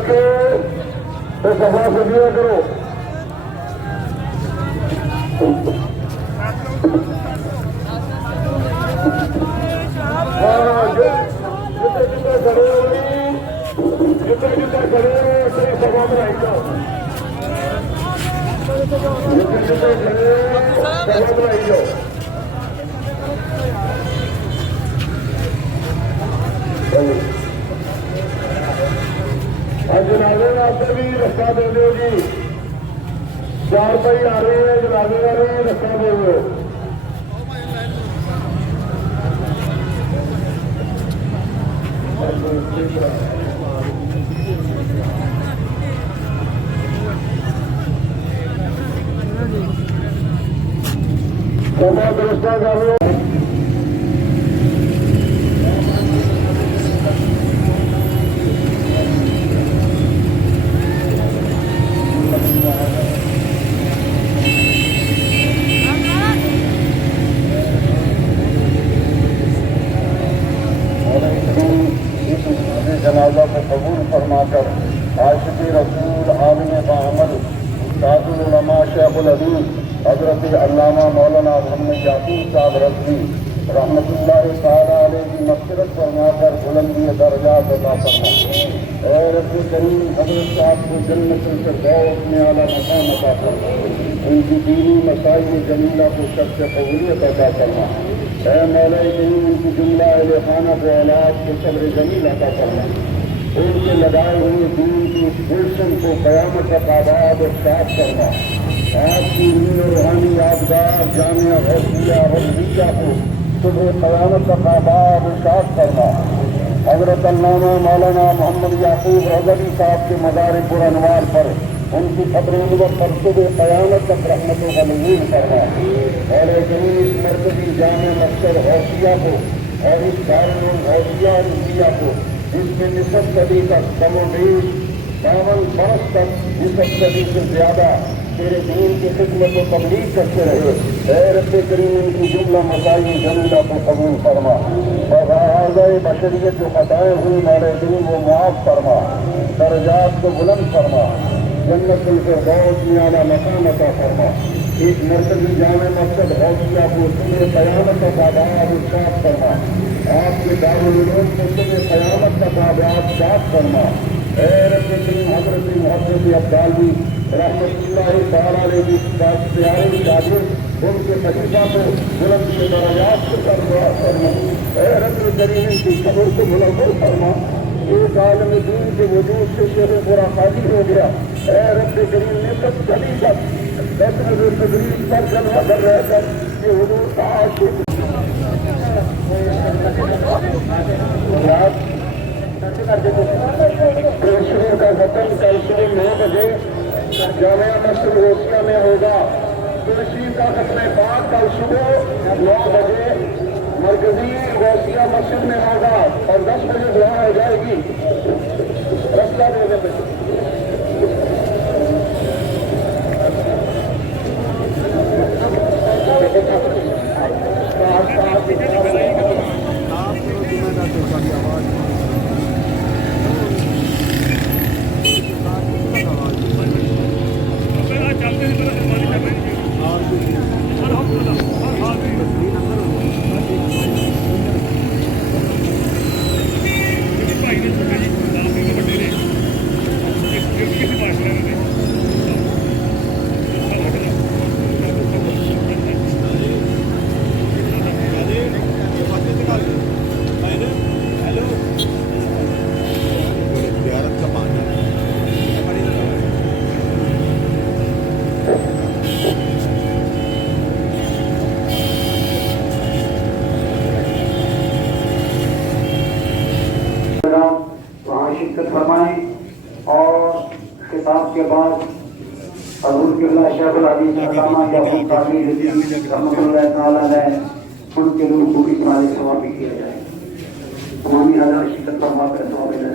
रखे तो सफा से दिया करो। जितने खड़े हो उसे सफा में आई जाओ। जितने खड़े हो सफा में आई जाओ। आज जनाजे वास्ते भी रास्ता दे दो जी। 4 भाई आ रहे हैं, जनाजे वाले रास्ता दे दो। सफा दुरुस्ता कर लो। जनाजा को कबूल फरमाकर आशिक़ रसूल आलिम बाअमल ustazul-ulama Sheikhupuri हज़रत allama मौलना محمد यaqooब साहब रज़वी रहमतुल्लाहि ताला अलैह की मग़फ़िरत फरमाकर बुलंदी दर्जात अता फरमा। ऐ रब्बे करीम हज़रत साहब को जन्नतुल फ़िरदौस में आला मक़ाम अता फरमा। उनकी दीनी मसाइल जमीला को शर्त कबूलियत अता फरमा। ऐ मौला करीम उनकी जुमला अहले खाना को औलाद को सब्र जमील अता फरमा। उनके लगाए हुए दीन की गुलशन को क़यामत तक आबाद और साफ फरमा। आपकी रूहानी यादगार जामिया गौसिया रज़विया को सुबह क़यामत तक आबाद और साफ फरमा। हज़रत अल्लामा मौलाना महम्मद यaqooब रज़वी साहब के मज़ार पुरअनवार पर उनकी क़ब्र पर सुबह क़यामत तक रहमतों का नज़ूल फरमा। और इस मरकज़ी जामे मक़सद गौसिया को और इस दारुल गौसिया रज़विया को जिसमें निसब सदी तक कमोबेश 52 बरस तक निसब सदी से ज्यादा तेरे दीन की खिदमत और तबलीग करते रहे। ऐ रब्बे करीम इनकी जुमला मसाइल जमीला को कबूल फरमा और आज़ाए बशरियत जो खताएं हुई मौला करीम वो मुआफ़ फरमा। दर्जात को बुलंद फरमा। जन्नतुल फ़िरदौस में आला मकाम अता फरमा। इस मरकज़ी जामे मक़सद गौसिया को सुबह क़यामत तक आबाद और साफ फरमा। आपके दारुल उलूम को सुबह क़यामत तक आबाद साफ फरमा। ऐ रब्बे करीम हज़रत मुहम्मद अब्दाली रहमतुल्लाहि ताला अलैह की प्यारे शागिर्द उनके खलीफा को बुलंद के दर्जात से सरफराज फरमा। ऐ रब्बे करीम इनकी कब्र को मुनव्वर फरमा। एक आलम दीन के वजूद से शेखुपुरा खाली हो गया। ऐ रब्बे करीम ने सब सदी तक तदरीस पर जलवा कर रहकर ये हुजूर का आशिक़ शरीर का वतन कल सुबह 9 बजे जामिया मस्जिद गौसिया में होगा। तुलसी का खत्म पाक कल सुबह 9 बजे मरकजी गौसिया मस्जिद में होगा और 10 बजे दुआ हो जाएगी। रास्ता देने में के बाद शेखुपuri अल्लामा यaqoob qadri rizvi रहमत अलैह उनके रूह को भी सारे सवाब किया जाए। तमामी हजार शिकत फरमा कर सवाब है।